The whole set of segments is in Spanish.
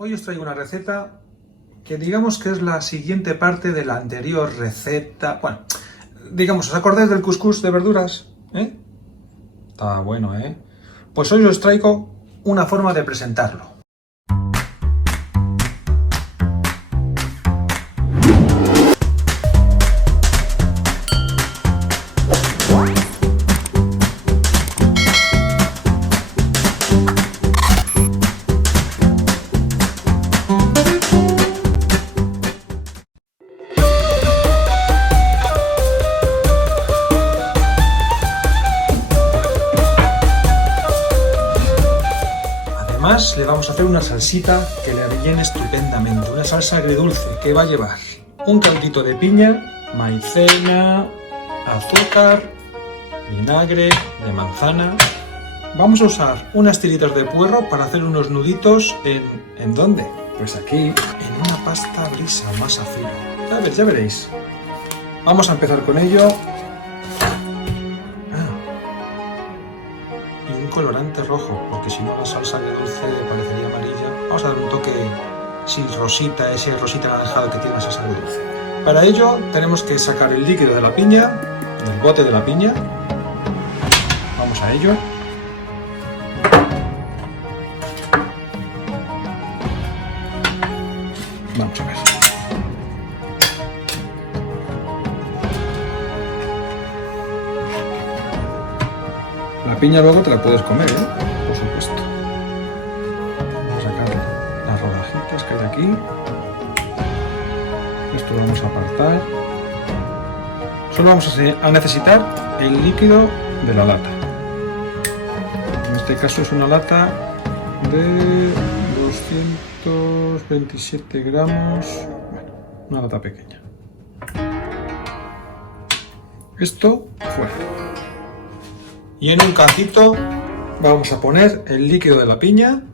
Hoy os traigo una receta que digamos que es la siguiente parte de la anterior receta. Bueno, digamos, ¿os acordáis del cuscús de verduras? Está bueno, ¿eh? Pues hoy os traigo una forma de presentarlo. Además, le vamos a hacer una salsita que le rellene estupendamente, una salsa agridulce que va a llevar un caldito de piña, maicena, azúcar, vinagre de manzana. Vamos a usar unas tiritas de puerro para hacer unos nuditos ¿en dónde? Pues aquí, en una pasta brisa, masa fina. Ya veréis. Vamos a empezar con ello. Colorante rojo, porque si no la salsa de dulce parecería amarilla. Vamos a dar un toque, sí, rosita, ese rosita anaranjado que tiene la salsa de dulce. Para ello tenemos que sacar el líquido de la piña, del bote de la piña. Vamos a ello. Vamos a ver. La piña luego te la puedes comer, por supuesto. Vamos a sacar las rodajitas que hay aquí. Esto lo vamos a apartar. Solo vamos a necesitar el líquido de la lata. En este caso es una lata de 227 gramos. Bueno, una lata pequeña. Esto fuera. Y en un cacito vamos a poner el líquido de la piña.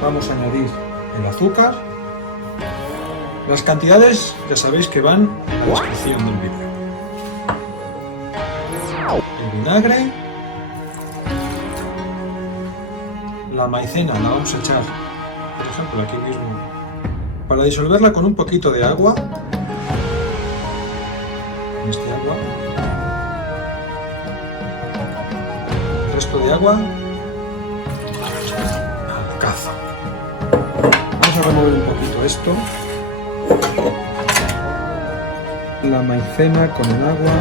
Vamos a añadir el azúcar. Las cantidades ya sabéis que van a la descripción del vídeo. El vinagre. La maicena la vamos a echar, por ejemplo, aquí mismo, para disolverla con un poquito de agua. En este agua. Resto de agua al cazo. Vamos a remover un poquito esto, la maicena con el agua,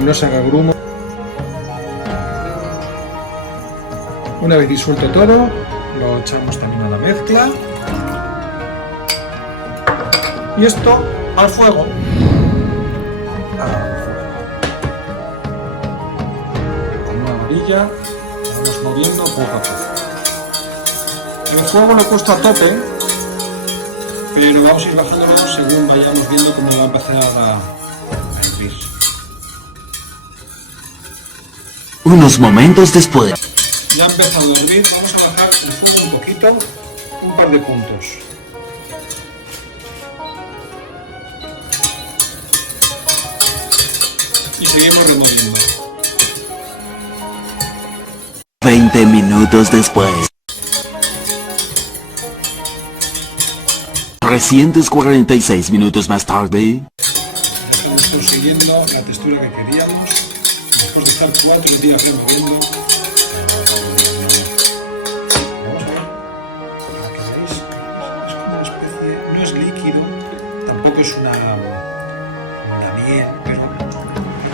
y no se haga grumo. Una vez disuelto todo, lo echamos también a la mezcla y esto al fuego. Vamos moviendo poco a poco. El fuego lo he puesto a tope, pero vamos a ir bajándolo según vayamos viendo cómo va a empezar a hervir. Unos momentos después. Ya ha empezado a hervir, vamos a bajar el fuego un poquito, un par de puntos. Y seguimos removiendo. 20 minutos después. 346 minutos más tarde. Estamos consiguiendo la textura que queríamos. Después de estar 4 días removiendo. Vamos a ver. Para que veáis, es como una especie. No es líquido, tampoco es una miel, pero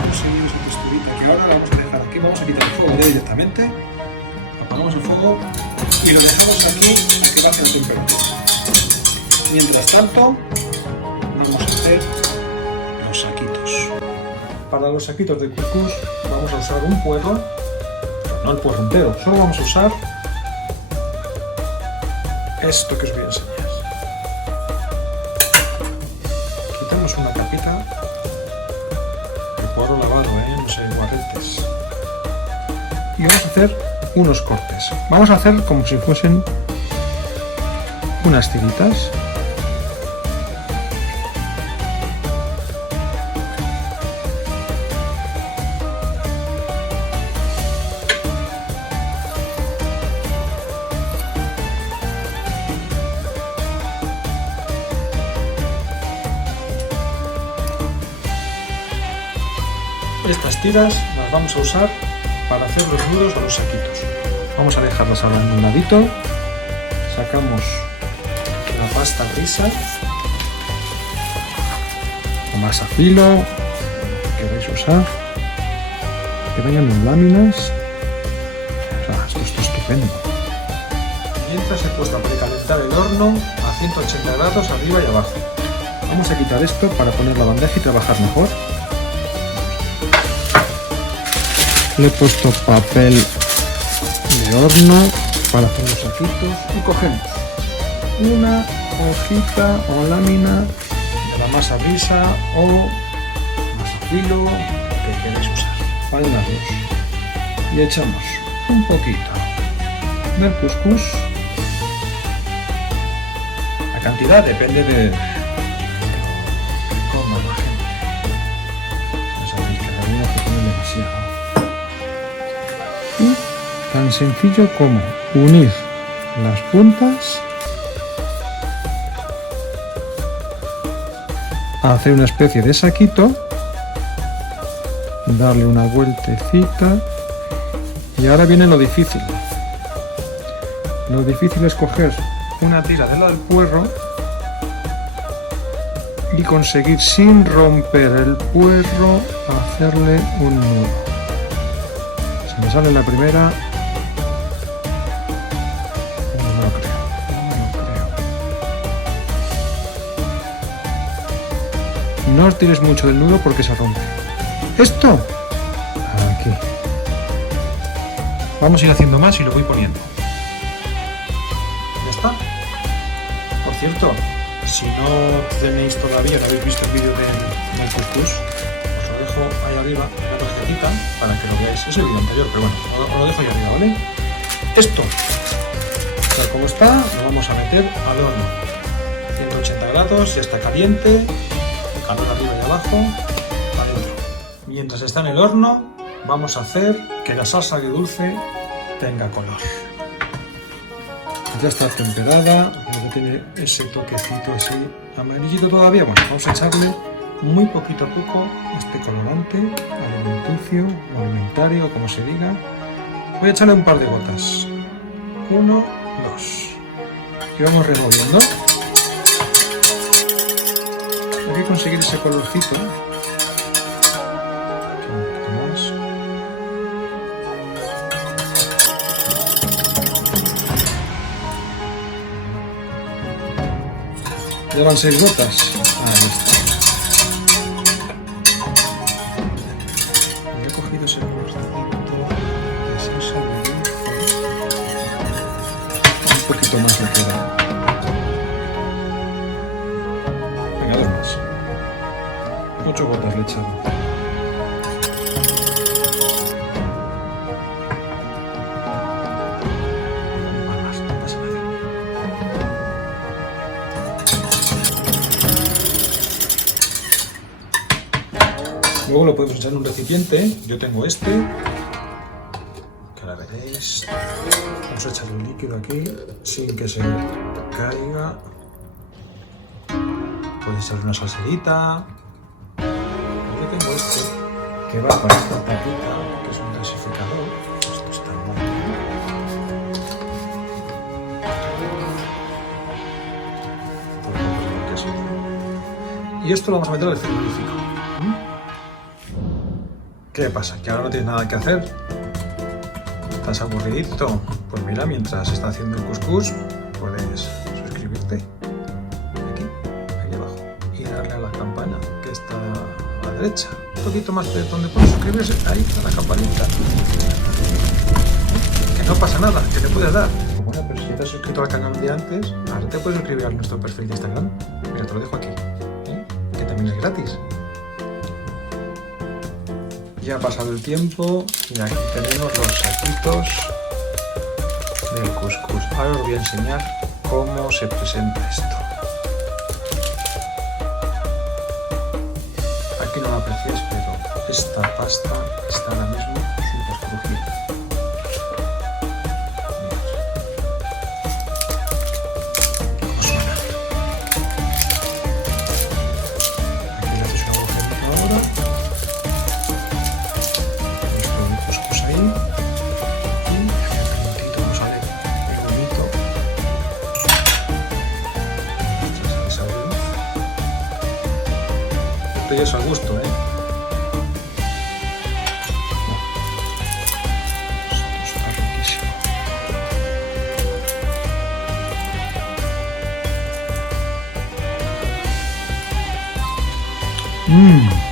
conseguir esa texturita que ahora la vamos a dejar aquí. Vamos a quitar el fuego directamente. Apagamos el fuego y lo dejamos aquí a que baje la temperatura. Mientras tanto, vamos a hacer los saquitos. Para los saquitos de cuscús vamos a usar un puerro, no el puerro entero, solo vamos a usar esto que os voy a enseñar. Quitamos una capita de puerro lavado, no sé, guarretes. Y vamos a hacer unos cortes. Vamos a hacer como si fuesen unas tiritas. Estas tiras las vamos a usar para hacer los nudos de los saquitos. Vamos a dejarlas ahora en un ladito. Sacamos la pasta grisa o masa filo que queréis usar, que vayan en láminas. O sea, esto está estupendo. Mientras he puesto a precalentar el horno a 180 grados arriba y abajo. Vamos a quitar esto para poner la bandeja y trabajar mejor. Le he puesto papel de horno para hacer los saquitos y cogemos una hojita o lámina de la masa lisa o masa filo que queréis usar para las dos y echamos un poquito del cuscús. La cantidad depende de cómo la gente. Ya sabéis que algunos que ponen demasiado. Y tan sencillo como unir las puntas, hacer una especie de saquito, darle una vueltecita y ahora viene lo difícil. Lo difícil es coger una tira de la del puerro y conseguir sin romper el puerro hacerle un nudo. Si me sale la primera, no lo creo. No os tires mucho del nudo porque se rompe. Esto, aquí. Vamos a ir haciendo más y lo voy poniendo. Ya está. Por cierto, si no tenéis todavía, no habéis visto el vídeo del cuscús, os lo dejo ahí arriba en la tarjetita para que lo veáis. Es el vídeo anterior, pero bueno, os lo dejo ahí arriba, ¿vale? Esto, tal como está, lo vamos a meter al horno. 180 grados, ya está caliente, calor arriba y abajo, adentro. Mientras está en el horno, vamos a hacer que la salsa agridulce tenga color. Ya está temperada, ya tiene ese toquecito así amarillito todavía. Bueno, vamos a echarle muy poquito a poco este colorante alimenticio o alimentario, como se diga. Voy a echarle un par de gotas. 1, 2. Y vamos removiendo. Hay que conseguir ese colorcito. Ya van 6 gotas. Ahí está. He cogido ese colorcito de salsa un poquito más le queda. Venga, 2 más. 8 gotas le he echado. Luego lo podemos echar en un recipiente. Yo tengo este, que ahora veréis. Vamos a echar el líquido aquí sin que se caiga. Podéis echar una salserita. Yo tengo este que va para esta tapita, que es un desificador. Esto está mal. Y esto lo vamos a meter al frigorífico. ¿Qué pasa? ¿Que ahora no tienes nada que hacer? ¿Estás aburridito? Pues mira, mientras está haciendo el cuscús, puedes suscribirte aquí abajo, y darle a la campana que está a la derecha. Un poquito más de donde puedes suscribirse, ahí, a la campanita. Que no pasa nada, que te puedes dar. Bueno, pero si ya te has suscrito al canal de antes, ahora te puedes suscribir a nuestro perfil de Instagram. Mira, te lo dejo aquí, que también es gratis. Ya ha pasado el tiempo y aquí tenemos los saquitos del cuscús. Ahora os voy a enseñar cómo se presenta esto. Aquí no lo apreciáis, pero esta pasta está ahora mismo súper crujida. ¿Cómo suena? Aquí le hacéis un agujerito ahora. y eso a gusto, ¿eh? Está riquísimo. Mmm.